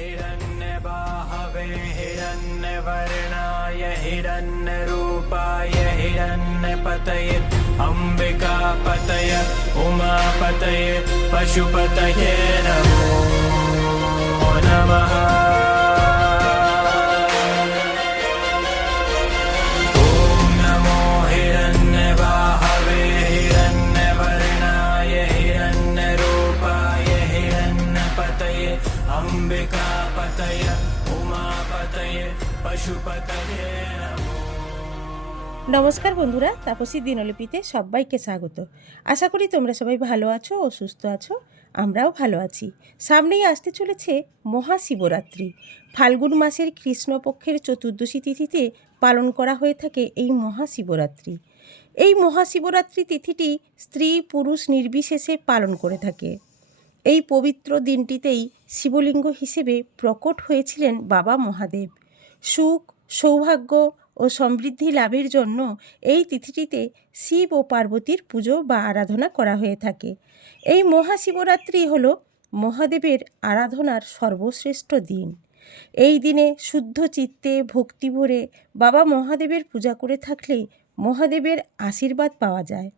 हिरण्यबाहवे हिरण्यवर्णाय हिरण्यरूपाय हिरण्यपतये अम्बिकापतये उमापतये पशुपतये नमो नमः। নমস্কার বন্ধুরা, তাপসী দিনলিপিতে সবাইকে স্বাগত। আশা করি তোমরা সবাই ভালো আছো ও সুস্থ আছো। আমরাও ভালো আছি। সামনেই আসতে চলেছে মহাশিবরাত্রি। ফাল্গুন মাসের কৃষ্ণপক্ষের চতুর্দশী তিথিতে পালন করা হয়ে থাকে এই মহাশিবরাত্রি। এই মহাশিবরাত্রি তিথিটি স্ত্রী পুরুষ নির্বিশেষে পালন করে থাকে। এই পবিত্র দিনটিতেই শিবলিঙ্গ হিসেবে প্রকট হয়েছিলেন বাবা মহাদেব। সুখ, সৌভাগ্য ও সমৃদ্ধি লাভের জন্য এই তিথিটিতে শিব ও পার্বতীর পুজো বা আরাধনা করা হয়ে থাকে। এই মহাশিবরাত্রি হল মহাদেবের আরাধনার সর্বশ্রেষ্ঠ দিন। এই দিনে শুদ্ধ চিত্তে ভক্তি ভরে বাবা মহাদেবের পূজা করে থাকলে মহাদেবের আশীর্বাদ পাওয়া যায়।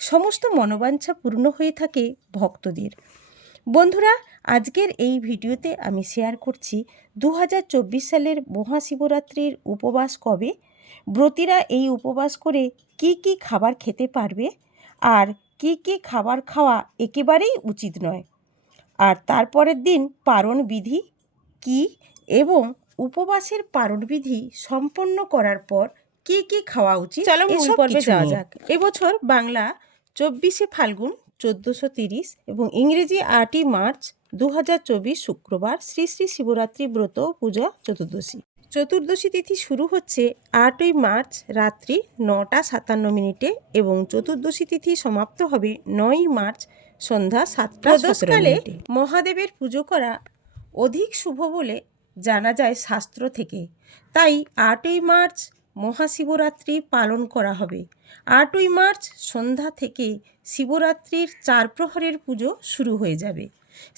সমস্ত মনোবাঞ্ছা পূর্ণ হয়ে থাকে ভক্তদের। বন্ধুরা, আজকের এই ভিডিওতে আমি শেয়ার করছি 2024 সালের মহাশিবরাত্রির উপবাস কবে, ব্রতীরা এই উপবাস করে কি কি খাবার খেতে পারবে, আর কি কি খাবার খাওয়া একেবারেই উচিত নয়, আর তারপরের দিন পারণ বিধি কি এবং উপবাসের পারণ বিধি সম্পন্ন করার পর কি কি খাওয়া উচিত। চলো মূল পর্বে যাওয়া যাক। এবছর বাংলা 24শে ফাল্গুন 1430 এবং ইংরেজি 8ই মার্চ 2024 শুক্রবার শ্রী শ্রী শিবরাত্রি ব্রত পূজা চতুর্দশী। চতুর্দশী তিথি শুরু হচ্ছে 8ই মার্চ রাত্রি 9টা 57 মিনিটে এবং চতুর্দশী তিথি সমাপ্ত হবে 9ই মার্চ সন্ধ্যা 7টা 17 মিনিটে। মহাদেবের পুজো করা অধিক শুভ বলে জানা যায় শাস্ত্র থেকে। তাই 8ই মার্চ মহাশিবরাত্রি পালন করা হবে। 8ই মার্চ সন্ধ্যা থেকে শিবরাত্রির 4 প্রহরের পুজো শুরু হয়ে যাবে।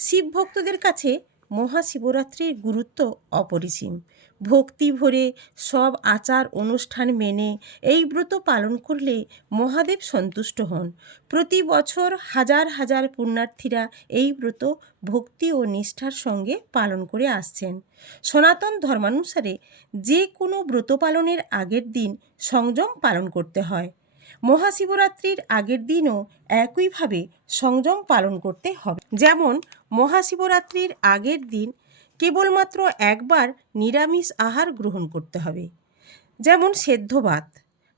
শিব ভক্তদের কাছে মহাশিবরাত্রির গুরুত্ব অপরিসীম। ভক্তি ভরে সব আচার অনুষ্ঠান মেনে এই ব্রত পালন করলে মহাদেব সন্তুষ্ট হন। প্রতি বছর হাজার হাজার পুণ্যার্থীরা এই ব্রত ভক্তি ও নিষ্ঠার সঙ্গে পালন করে আসছেন। সনাতন ধর্মানুসারে যে কোনো ব্রত পালনের আগের দিন সংযম পালন করতে হয়। মহাশিবরাত্রির আগের দিনও একইভাবে সংযম পালন করতে হবে। যেমন মহাশিবরাত্রির আগের দিন কেবলমাত্র একবার নিরামিষ আহার গ্রহণ করতে হবে। যেমন সেদ্ধ ভাত,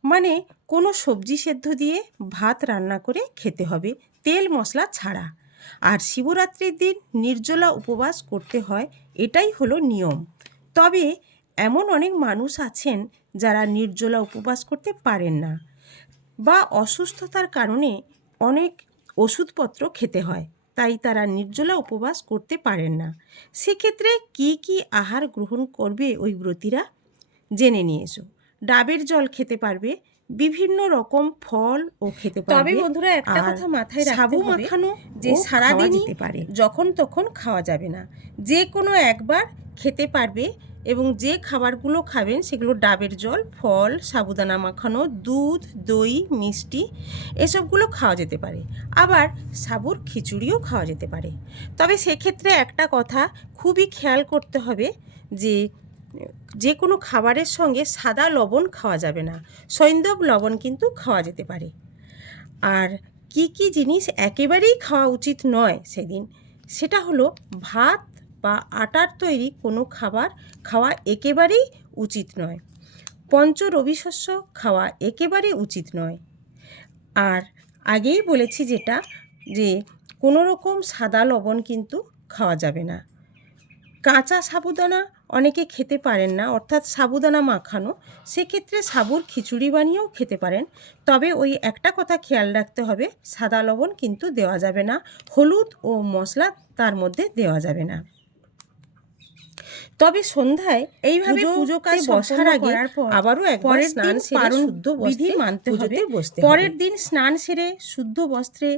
মানে কোনো সবজি সেদ্ধ দিয়ে ভাত রান্না করে খেতে হবে, তেল মশলা ছাড়া। আর শিবরাত্রির দিন নির্জলা উপবাস করতে হয়, এটাই হলো নিয়ম। তবে এমন অনেক মানুষ আছেন যারা নির্জলা উপবাস করতে পারেন না বা অসুস্থতার কারণে অনেক ওষুধপত্র খেতে হয়, তাই তারা নির্জলা উপবাস করতে পারেন না। সেক্ষেত্রে কি কি আহার গ্রহণ করবে ওই ব্রতীরা জেনে নিয়ে এসো। ডাবের জল খেতে পারবে, বিভিন্ন রকম ফল ও খেতে পারবে। তবে বন্ধুরা, একটা কথা মাথায় রাখতে হবে, সাবু মাখানো যে সারাদিনই পারে যখন তখন খাওয়া যাবে না। যে কোনো একবার খেতে পারবে এবং যে খাবারগুলো খাবেন সেগুলো ডাবের জল, ফল, সাবুদানা মাখানো, দুধ, দই, মিষ্টি এসবগুলো খাওয়া যেতে পারে। আবার সাবুর খিচুড়িও খাওয়া যেতে পারে। তবে সেক্ষেত্রে একটা কথা খুবই খেয়াল করতে হবে যে কোনো খাবারের সঙ্গে সাদা লবণ খাওয়া যাবে না, সৈন্ধব লবণ কিন্তু খাওয়া যেতে পারে। আর কি কি জিনিস একেবারেই খাওয়া উচিত নয় সেদিন, সেটা হলো ভাত বা আটার তৈরি কোনো খাবার খাওয়া একেবারেই উচিত নয়। পঞ্চরবি শস্য খাওয়া একেবারেই উচিত নয়। আর আগেই বলেছি যে কোনো রকম সাদা লবণ কিন্তু খাওয়া যাবে না। কাঁচা সাবুদানা অনেকে খেতে পারেন না, অর্থাৎ সাবুদানা মাখানো, সেক্ষেত্রে সাবুর খিচুড়ি বানিয়েও খেতে পারেন। তবে ওই একটা কথা খেয়াল রাখতে হবে, সাদা লবণ কিন্তু দেওয়া যাবে না, হলুদ ও মশলা তার মধ্যে দেওয়া যাবে না। তবে সন্ধ্যায় এইভাবে পুজো কাজ বসার আগে আবারও একবার স্নান সেরে শুদ্ধ বিধি মানতে হবে। পরের দিন স্নান সেরে শুদ্ধ বস্ত্রে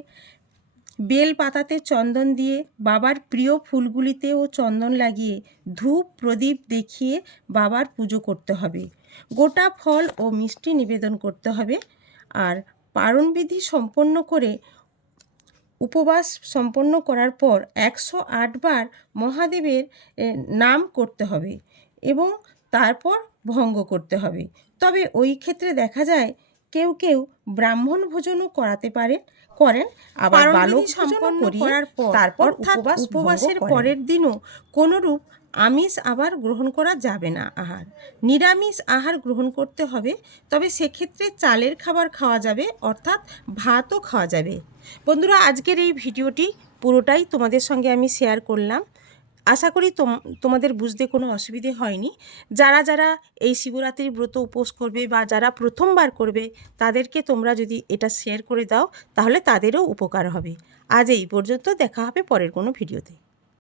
বেল পাতাতে চন্দন দিয়ে বাবার প্রিয় ফুলগুলিতেও চন্দন লাগিয়ে ধূপ প্রদীপ দেখিয়ে বাবার পুজো করতে হবে। গোটা ফল ও মিষ্টি নিবেদন করতে হবে। আর পারণবিধি সম্পন্ন করে উপবাস সম্পন্ন করার পর 108 বার মহাদেবের নাম করতে হবে এবং তারপর ভঙ্গ করতে হবে। তবে ওই ক্ষেত্রে দেখা যায় কেউ কেউ ব্রাহ্মণ ভোজনও করেন, আবার বালক সম্পন্ন করার পর তারপর উপবাসের পরের দিনও কোনোরূপ আমিষ আবার গ্রহণ করা যাবে না। নিরামিষ আহার গ্রহণ করতে হবে, তবে সেক্ষেত্রে চালের খাবার খাওয়া যাবে, অর্থাৎ ভাতও খাওয়া যাবে। বন্ধুরা, আজকের এই ভিডিওটি পুরোটাই তোমাদের সঙ্গে আমি শেয়ার করলাম। আশা করি তোমাদের বুঝতে কোনো অসুবিধে হয়নি। যারা যারা এই শিবরাত্রির ব্রত উপোস করবে বা যারা প্রথমবার করবে তাদেরকে তোমরা যদি এটা শেয়ার করে দাও তাহলে তাদেরও উপকার হবে। আজ এই পর্যন্ত, দেখা হবে পরের কোনো ভিডিওতে।